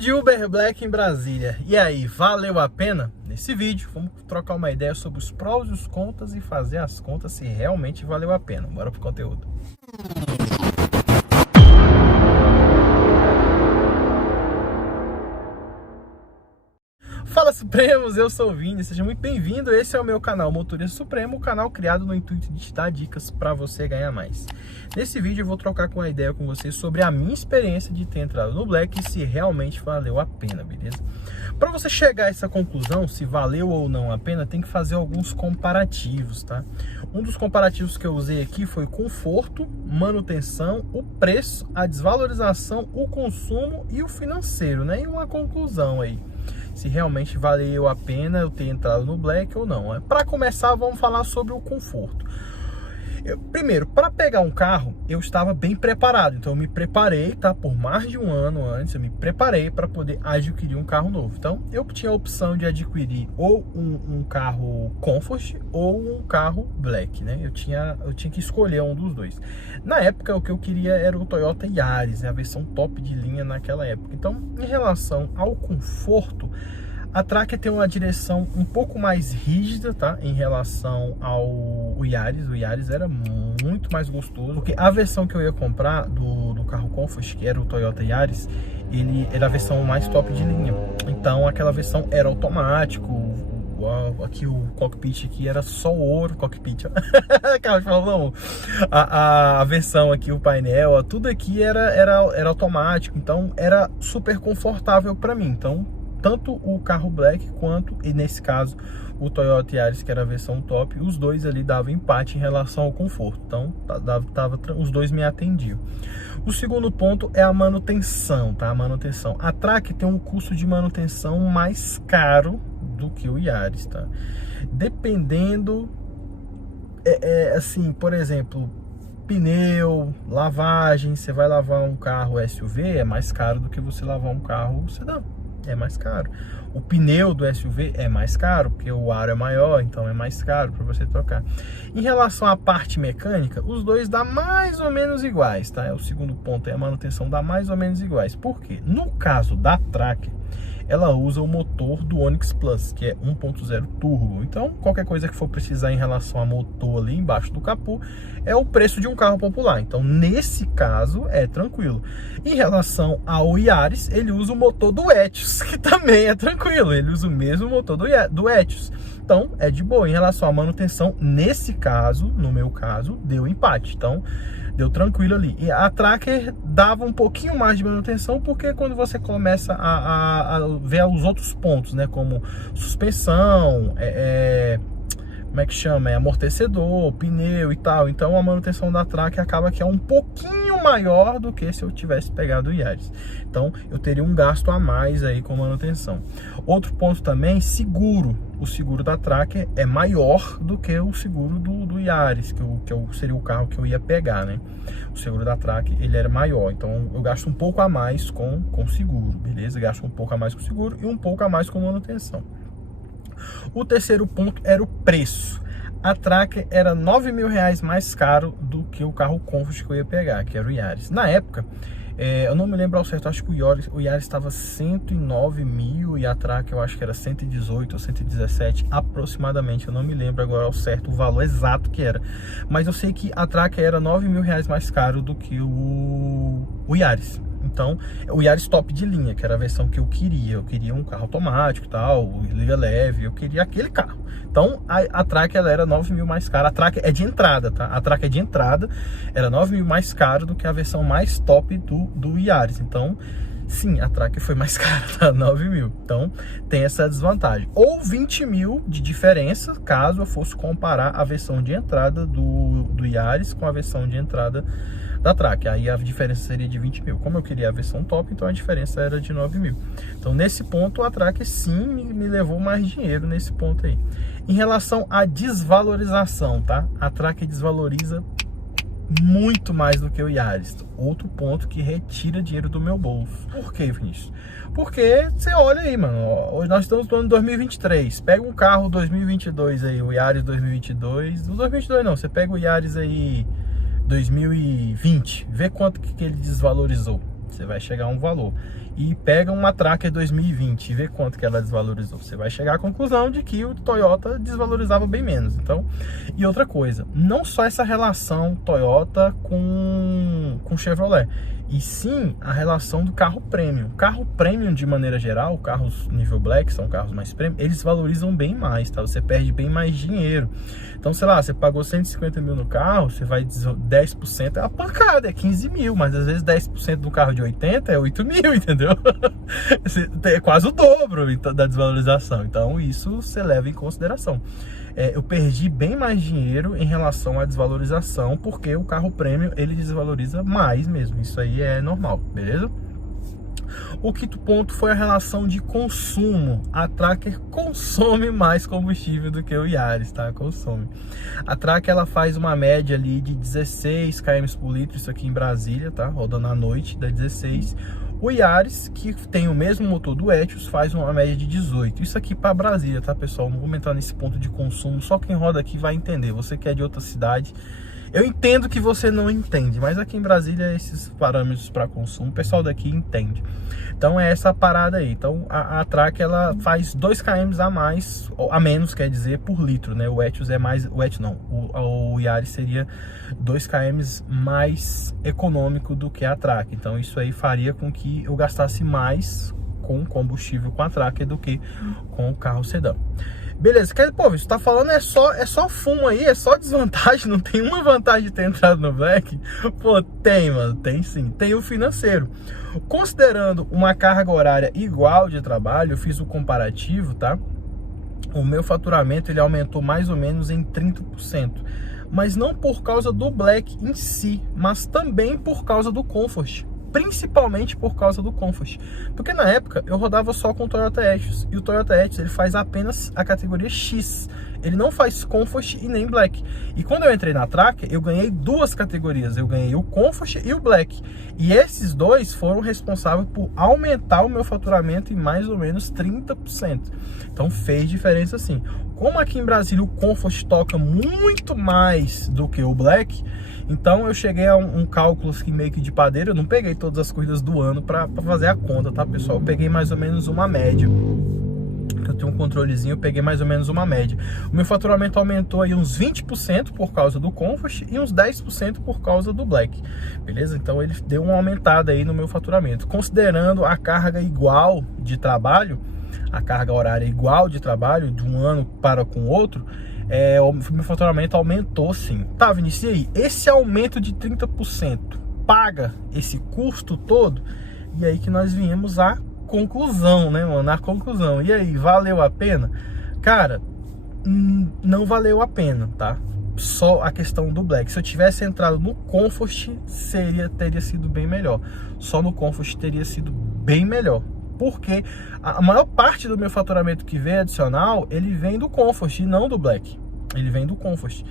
de Uber Black em Brasília. E aí, valeu a pena? Nesse vídeo, vamos trocar uma ideia sobre os prós e os contras e fazer as contas se realmente valeu a pena. Bora pro conteúdo. Fala Supremos, eu sou o Vini, seja muito bem-vindo. Esse é o meu canal Motorista Supremo, o canal criado no intuito de te dar dicas para você ganhar mais. Nesse vídeo eu vou trocar com uma ideia com você sobre a minha experiência de ter entrado no Black e se realmente valeu a pena, beleza? Para você chegar a essa conclusão, se valeu ou não a pena, tem que fazer alguns comparativos, tá? Um dos comparativos que eu usei aqui foi conforto, manutenção, o preço, a desvalorização, o consumo e o financeiro, né? E uma conclusão aí, se realmente valeu a pena eu ter entrado no Black ou não. Para começar, vamos falar sobre o conforto. Primeiro, para pegar um carro, eu estava bem preparado. Então eu me preparei, tá? Por mais de um ano antes, eu me preparei para poder adquirir um carro novo. Então eu tinha a opção de adquirir ou um carro Comfort ou um carro Black, né? Eu tinha que escolher um dos dois. Na época, o que eu queria era o Toyota Yaris, né? A versão top de linha naquela época. Então, em relação ao conforto, a Tracker tem uma direção um pouco mais rígida, tá? Em relação ao Yaris. O Yaris era muito mais gostoso, porque a versão que eu ia comprar do carro Comfort, que era o Toyota Yaris, ele era a versão mais top de linha. Então aquela versão era automático. Aqui o cockpit aqui era só ouro, cockpit. Carro de Fórmula 1. A versão aqui, o painel, tudo aqui era automático. Então era super confortável para mim. Então tanto o carro Black quanto, e nesse caso, o Toyota Yaris, que era a versão top, os dois ali davam empate em relação ao conforto. Então, os dois me atendiam. O segundo ponto é a manutenção, tá? A manutenção. A Tracker tem um custo de manutenção mais caro do que o Yaris, tá? Dependendo, assim, por exemplo, pneu, lavagem, você vai lavar um carro SUV, é mais caro do que você lavar um carro sedã. É mais caro. O pneu do SUV é mais caro, porque o aro é maior, então é mais caro para você trocar. Em relação à parte mecânica, os dois dá mais ou menos iguais, tá? O segundo ponto é a manutenção dá mais ou menos iguais. Por quê? No caso da Tracker, ela usa o motor do Onix Plus, que é 1.0 turbo. Então, qualquer coisa que for precisar em relação a motor ali embaixo do capô, é o preço de um carro popular. Então, nesse caso, é tranquilo. Em relação ao Yaris, ele usa o motor do Etios, que também é tranquilo. Ele usa o mesmo motor do Etios. Então, é de boa. Em relação à manutenção, nesse caso, no meu caso, deu empate. Então, deu tranquilo ali. E a Tracker dava um pouquinho mais de manutenção, porque quando você começa a ver os outros pontos, né? Como suspensão, como é que chama? Amortecedor, pneu e tal. Então a manutenção da Tracker acaba que é um pouquinho maior do que se eu tivesse pegado o Yaris. Então eu teria um gasto a mais aí com manutenção. Outro ponto também, seguro. O seguro da Tracker é maior do que o seguro do Yaris, que seria o carro que eu ia pegar, né? O seguro da Tracker, ele era maior. Então eu gasto um pouco a mais com seguro, beleza? Gasto um pouco a mais com seguro e um pouco a mais com manutenção. O terceiro ponto era o preço. A Tracker era R$9.000 mais caro do que o carro Comfort que eu ia pegar, que era o Yaris. Na época, eu não me lembro ao certo, acho que o Yaris estava 109 mil e a Tracker eu acho que era 118 ou 117 aproximadamente. Eu não me lembro agora ao certo o valor exato que era. Mas eu sei que a Tracker era R$9.000 mais caro do que o Yaris. Então, o Yaris top de linha, que era a versão que eu queria um carro automático e tal, liga leve, eu queria aquele carro. Então, a Tracker ela era 9 mil mais cara. A Tracker é de entrada, tá? A Tracker é de entrada, era 9 mil mais caro do que a versão mais top do Yaris. Então, sim, a Tracker foi mais cara, tá? 9 mil. Então, tem essa desvantagem. Ou 20 mil de diferença, caso eu fosse comparar a versão de entrada do Yaris com a versão de entrada da Tracker. Aí a diferença seria de 20 mil. Como eu queria a versão top, então a diferença era de 9 mil. Então, nesse ponto, a Tracker sim me levou mais dinheiro nesse ponto aí. Em relação à desvalorização, tá? A Tracker desvaloriza muito mais do que o Yaris. Outro ponto que retira dinheiro do meu bolso. Por que, Vinícius? Porque você olha aí, mano, hoje nós estamos no ano 2023. Pega um carro 2022 aí, o Yaris 2022. O 2022 não, você pega o Yaris aí 2020, vê quanto que ele desvalorizou. Você vai chegar a um valor. e pega uma Tracker 2020 e vê quanto que ela desvalorizou. Você vai chegar à conclusão de que o Toyota desvalorizava bem menos. Então, e outra coisa, não só essa relação Toyota com Chevrolet, e sim a relação do carro premium. Carro premium, de maneira geral, carros nível black, são carros mais premium, eles valorizam bem mais, tá? Você perde bem mais dinheiro. Então, sei lá, você pagou 150 mil no carro, você vai 10%, é uma pancada, é 15 mil, mas às vezes 10% do carro de 80 é 8 mil, entendeu? É quase o dobro da desvalorização. Então, isso você leva em consideração. Eu perdi bem mais dinheiro em relação à desvalorização, porque o carro premium ele desvaloriza mais mesmo. Isso aí é normal, beleza? O quinto ponto foi a relação de consumo. A Tracker consome mais combustível do que o Yaris, tá? Consome. A Tracker ela faz uma média ali de 16 km por litro, isso aqui em Brasília, tá? Rodando à noite, dá 16. O Yaris, que tem o mesmo motor do Etios, faz uma média de 18. Isso aqui para Brasília, tá, pessoal? Não vou entrar nesse ponto de consumo, só quem roda aqui vai entender. Você que é de outra cidade, eu entendo que você não entende, mas aqui em Brasília esses parâmetros para consumo, o pessoal daqui entende. Então é essa parada aí. Então a Tracker ela faz 2 km a mais, ou a menos, quer dizer, por litro, né? O Etios é mais, o Etios não, o Yaris seria 2 km mais econômico do que a Tracker. Então isso aí faria com que eu gastasse mais com combustível com a Tracker do que com o carro sedã. Beleza, pô, você tá falando é só fumo aí, é só desvantagem, não tem uma vantagem de ter entrado no Black? Pô, tem, mano, tem sim. Tem o financeiro. Considerando uma carga horária igual de trabalho, eu fiz o comparativo, tá? O meu faturamento ele aumentou mais ou menos em 30%. Mas não por causa do Black em si, mas também por causa do Comfort. Principalmente por causa do Comfort, porque na época eu rodava só com o Toyota Etios, e o Toyota Etios ele faz apenas a categoria X, ele não faz Comfort e nem Black. E quando eu entrei na Tracker, eu ganhei duas categorias, eu ganhei o Comfort e o Black, e esses dois foram responsáveis por aumentar o meu faturamento em mais ou menos 30%. Então fez diferença sim. Como aqui em Brasília o Comfort toca muito mais do que o Black, então eu cheguei a um cálculo assim, meio que de padeiro. Eu não peguei todas as corridas do ano para fazer a conta, tá, pessoal? Eu peguei mais ou menos uma média. Eu tenho um controlezinho, eu peguei mais ou menos uma média. O meu faturamento aumentou aí uns 20% por causa do Comfort e uns 10% por causa do Black, beleza? Então ele deu uma aumentada aí no meu faturamento. Considerando a carga igual de trabalho, a carga horária igual de trabalho de um ano para com o outro, o meu faturamento aumentou sim. Tá, Vinícius, e aí? Esse aumento de 30% paga esse custo todo? E aí que nós viemos à conclusão, né, mano? Na conclusão. E aí, valeu a pena? Cara, não valeu a pena, tá? Só a questão do Black. Se eu tivesse entrado no Comfort, teria sido bem melhor. Só no Comfort teria sido bem melhor. Porque a maior parte do meu faturamento que vem adicional, ele vem do Comfort e não do Black. Ele vem do Comfort.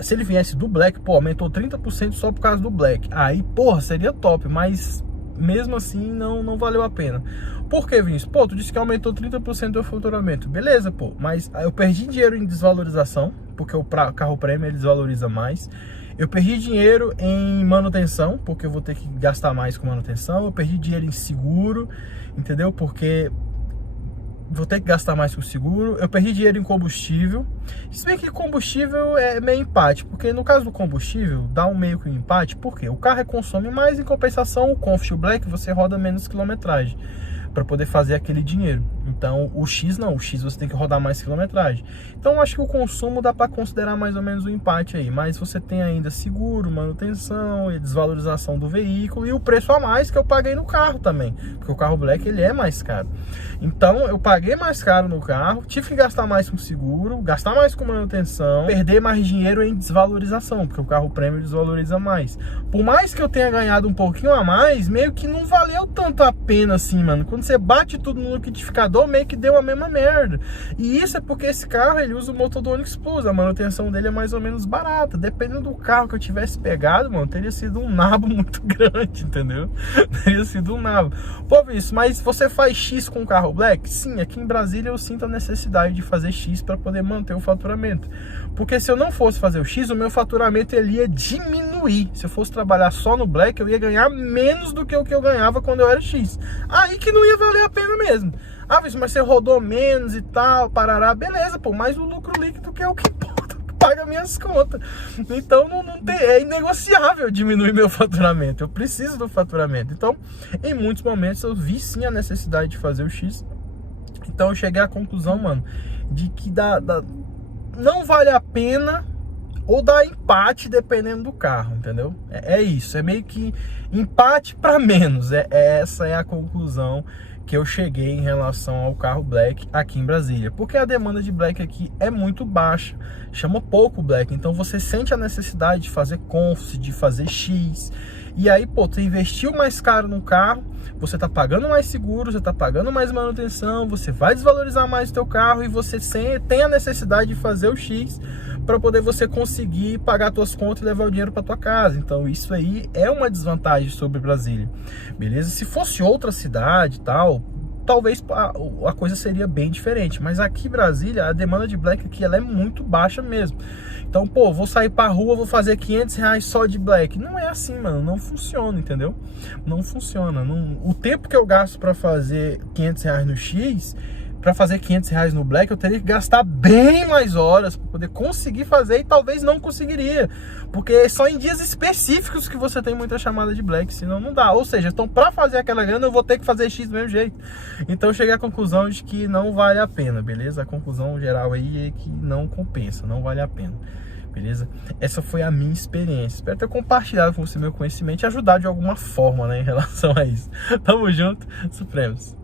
Se ele viesse do Black, pô, aumentou 30% só por causa do Black. Aí, porra, seria top, mas mesmo assim não valeu a pena. Por que, Vinícius? Pô, tu disse que aumentou 30% do faturamento. Beleza, pô, mas eu perdi dinheiro em desvalorização, porque o carro premium ele desvaloriza mais. Eu perdi dinheiro em manutenção, porque eu vou ter que gastar mais com manutenção. Eu perdi dinheiro em seguro, entendeu? Porque vou ter que gastar mais com seguro. Eu perdi dinheiro em combustível. Se bem que combustível é meio empate, porque no caso do combustível dá um meio que um empate, porque o carro consome mais, em compensação o Comfort e o Black você roda menos quilometragem para poder fazer aquele dinheiro. Então o X não, o X você tem que rodar mais quilometragem. Então acho que o consumo dá para considerar mais ou menos o empate aí, mas você tem ainda seguro, manutenção e desvalorização do veículo e o preço a mais que eu paguei no carro também, porque o carro Black ele é mais caro. Então eu paguei mais caro no carro, tive que gastar mais com seguro, gastar mais com manutenção, perder mais dinheiro em desvalorização, porque o carro premium desvaloriza mais. Por mais que eu tenha ganhado um pouquinho a mais, meio que não valeu tanto a pena assim, mano. Quando você bate tudo no liquidificador, carburador meio que deu a mesma merda. E isso é porque esse carro, ele usa o motor do Onix Plus, a manutenção dele é mais ou menos barata. Dependendo do carro que eu tivesse pegado, mano, teria sido um nabo muito grande, entendeu? Teria sido um nabo. Pô, isso, mas você faz X com o carro black? Sim, aqui em Brasília eu sinto a necessidade de fazer X para poder manter o faturamento. Porque se eu não fosse fazer o X, o meu faturamento ele ia diminuir. Se eu fosse trabalhar só no black, eu ia ganhar menos do que o que eu ganhava quando eu era X. Aí que não ia valer a pena mesmo. Ah, mas você rodou menos e tal, parará, beleza, pô, mas o lucro líquido que é o que importa, que paga minhas contas. Então não tem, é inegociável diminuir meu faturamento. Eu preciso do faturamento. Então, em muitos momentos eu vi sim a necessidade de fazer o X. Então eu cheguei à conclusão, mano, de que não vale a pena ou dá empate dependendo do carro, entendeu? É isso, é meio que empate para menos. Essa é a conclusão que eu cheguei em relação ao carro black aqui em Brasília. Porque a demanda de black aqui é muito baixa, chama pouco black. Então você sente a necessidade de fazer conf, de fazer X. E aí, pô, tu investiu mais caro no carro, você tá pagando mais seguro, você tá pagando mais manutenção, você vai desvalorizar mais o teu carro e você tem a necessidade de fazer o X para poder você conseguir pagar tuas contas e levar o dinheiro para tua casa. Então isso aí é uma desvantagem sobre Brasília, beleza? Se fosse outra cidade e tal, talvez a coisa seria bem diferente, mas aqui em Brasília a demanda de black aqui ela é muito baixa mesmo. Então, pô, vou sair pra rua, vou fazer R$500 só de black. Não é assim, mano, não funciona, entendeu? Não funciona. O tempo que eu gasto pra fazer R$500 no X, pra fazer R$500 no black, eu teria que gastar bem mais horas pra poder conseguir fazer e talvez não conseguiria. Porque só em dias específicos que você tem muita chamada de black, senão não dá. Ou seja, então pra fazer aquela grana eu vou ter que fazer X do mesmo jeito. Então eu cheguei à conclusão de que não vale a pena, beleza? A conclusão geral aí é que não compensa, não vale a pena. Beleza? Essa foi a minha experiência. Espero ter compartilhado com você meu conhecimento e ajudar de alguma forma, né, em relação a isso. Tamo junto, Supremos.